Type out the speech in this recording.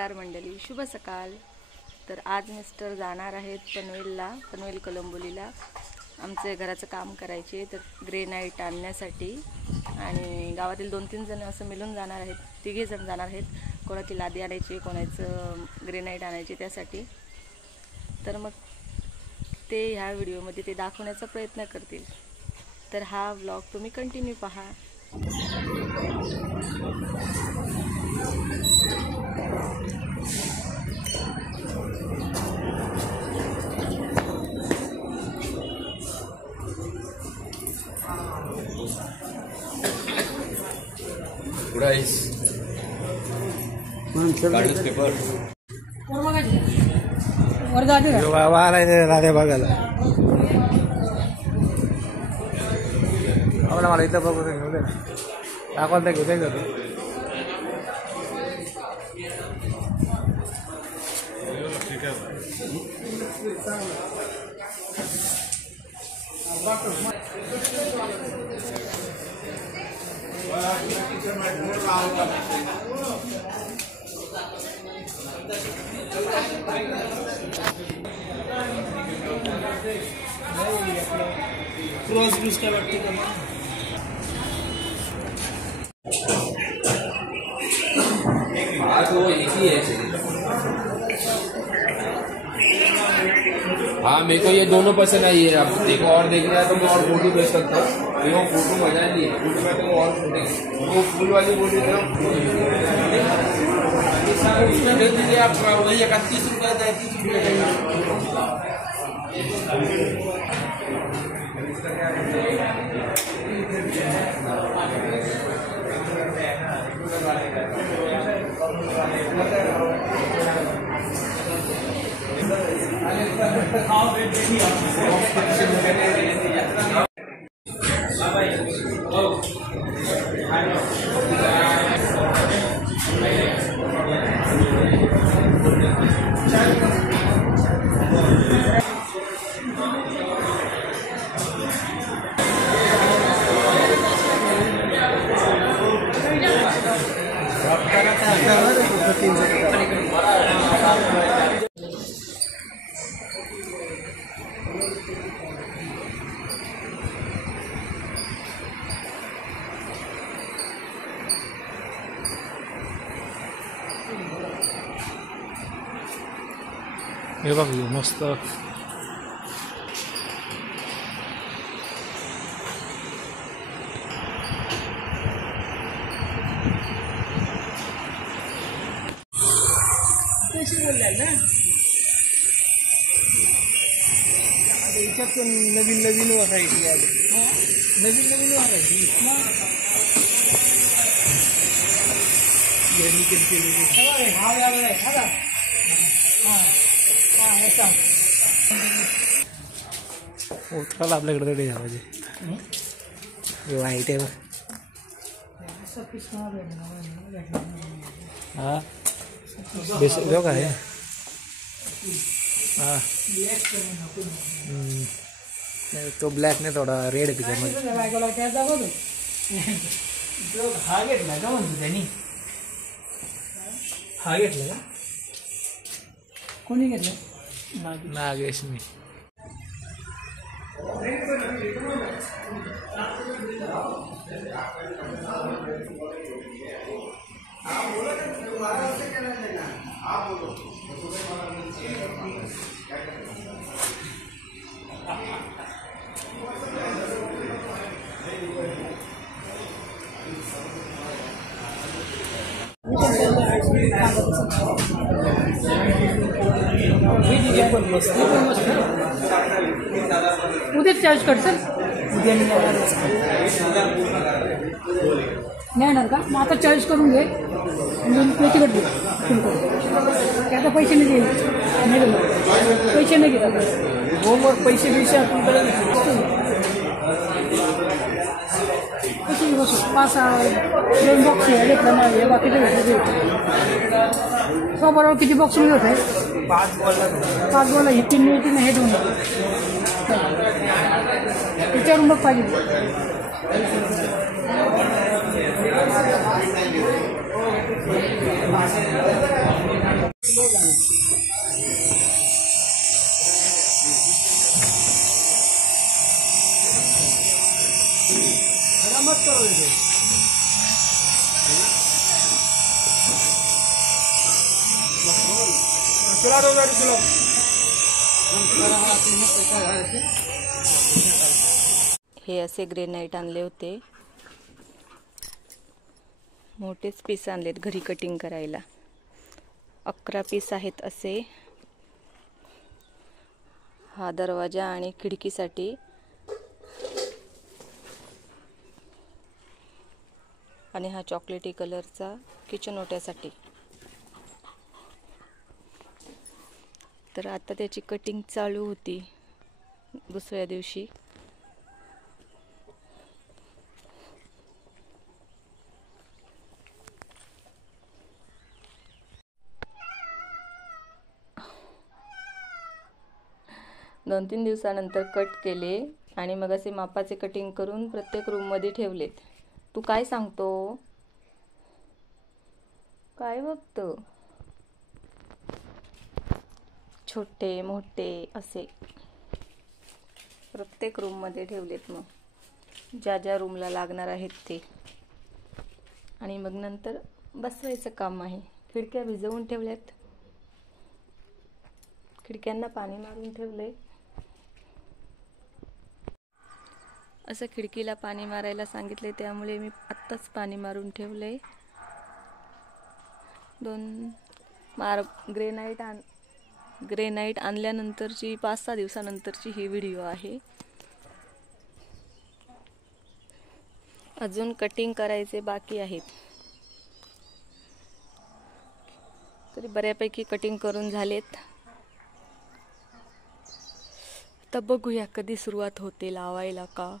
नमस्कार मंडळी, शुभ सकाळ। तर आज मिस्टर जाणार आहेत पनवेल कलंबोलीला आमचे घराचं काम करायचे, तर ग्रेनाइट आणण्यासाठी। आणि गावातील 2-3 जण असं मिळून जाणार आहेत, 3 जण जाणार आहेत। कोणाची लादी आणायची, कोणाचं ग्रेनाइट आणायचे त्यासाठी। तर मग ते ह्या व्हिडिओमध्ये ते दाखवण्याचा प्रयत्न करतील, तर हा व्लॉग तुम्ही कंटिन्यू पहा। पेपर राधे बघायला मला इथं बघू घेऊ दे, दाखवायला घेऊ दे का हाँ मेरे को ये दोनों पसंद आई है। अब देखो और देखना है तो मैं और फोटो भेज सकता हूँ। देखो फोटो मजा नहीं है, फोटो में तो और वो फूल वाली बोल रही उसमें भेज दीजिए आप। वही 31 रुपये 33 रुपये। हे बघ मस्त कैसे बोल रहे ना, नवीन व्हरायटी आहे, नवीन व्हरायटी उत्काल आपल्याकडे तरी घ्यावं वाईट आहे बघ। हा बेस जो काय हा तो ब्लॅक नाही, थोडा रेड आहे त्याच्यामध्ये। हा घेतला का म्हणतो त्यांनी, हा घेतला का, कोणी घेतला? नागेशनी। उद्या चार्ज कर सर, उद्या नाही येणार का? मग आता चार्ज करून घे, पैसे कट दे, आता पैसे नाही देईल, पैसे नाही घेतात होमवर्क, पैसे कशी बसू 5-2 बॉक्स घेतलं ना, हे बाकीचे भेटले बरोबर किती बॉक्स मिळत आहे? 5 बोला, हे 3 मिळतील ना, हे 2 त्याच्यावरून मग पाहिजे। हे असे ग्रेनाइट आणले होते, मोठेच पीस आणलेत घरी कटिंग करायला. 11 पीस आहेत असे. हा दरवाजा आणि खिडकीसाठी आणि हा चॉकलेटी कलरचा किचन ओट्यासाठी. तर आता त्याची कटिंग चालू होती दुसऱ्या दिवशी. दोन 3 दिवसानंतर कट केले आणि मग असे मापाचे कटिंग करून प्रत्येक रूममध्ये ठेवलेत. तू काय सांगतो? काय बघतो? छोटे मोठे असे प्रत्येक रूममध्ये ठेवलेत. मग ज्या ज्या रूमला लागणार आहेत ते. आणि मग नंतर बसवायचं काम आहे. खिडक्या भिजवून ठेवल्यात, खिडक्यांना पाणी मारून ठेवलंय. असं खिडकीला पाणी मारायला सांगितले, त्यामुळे मी आत्ताच पाणी मारून ठेवलंय. ग्रेनाइट आणल्यानंतरची 5-6 दिवसानंतरची ही व्हिडिओ आहे. अजून कटिंग करायचे बाकी आहेत. तरी बऱ्यापैकी कटिंग करून झालेत. आता बघूया कधी सुरुवात होते लावायला का.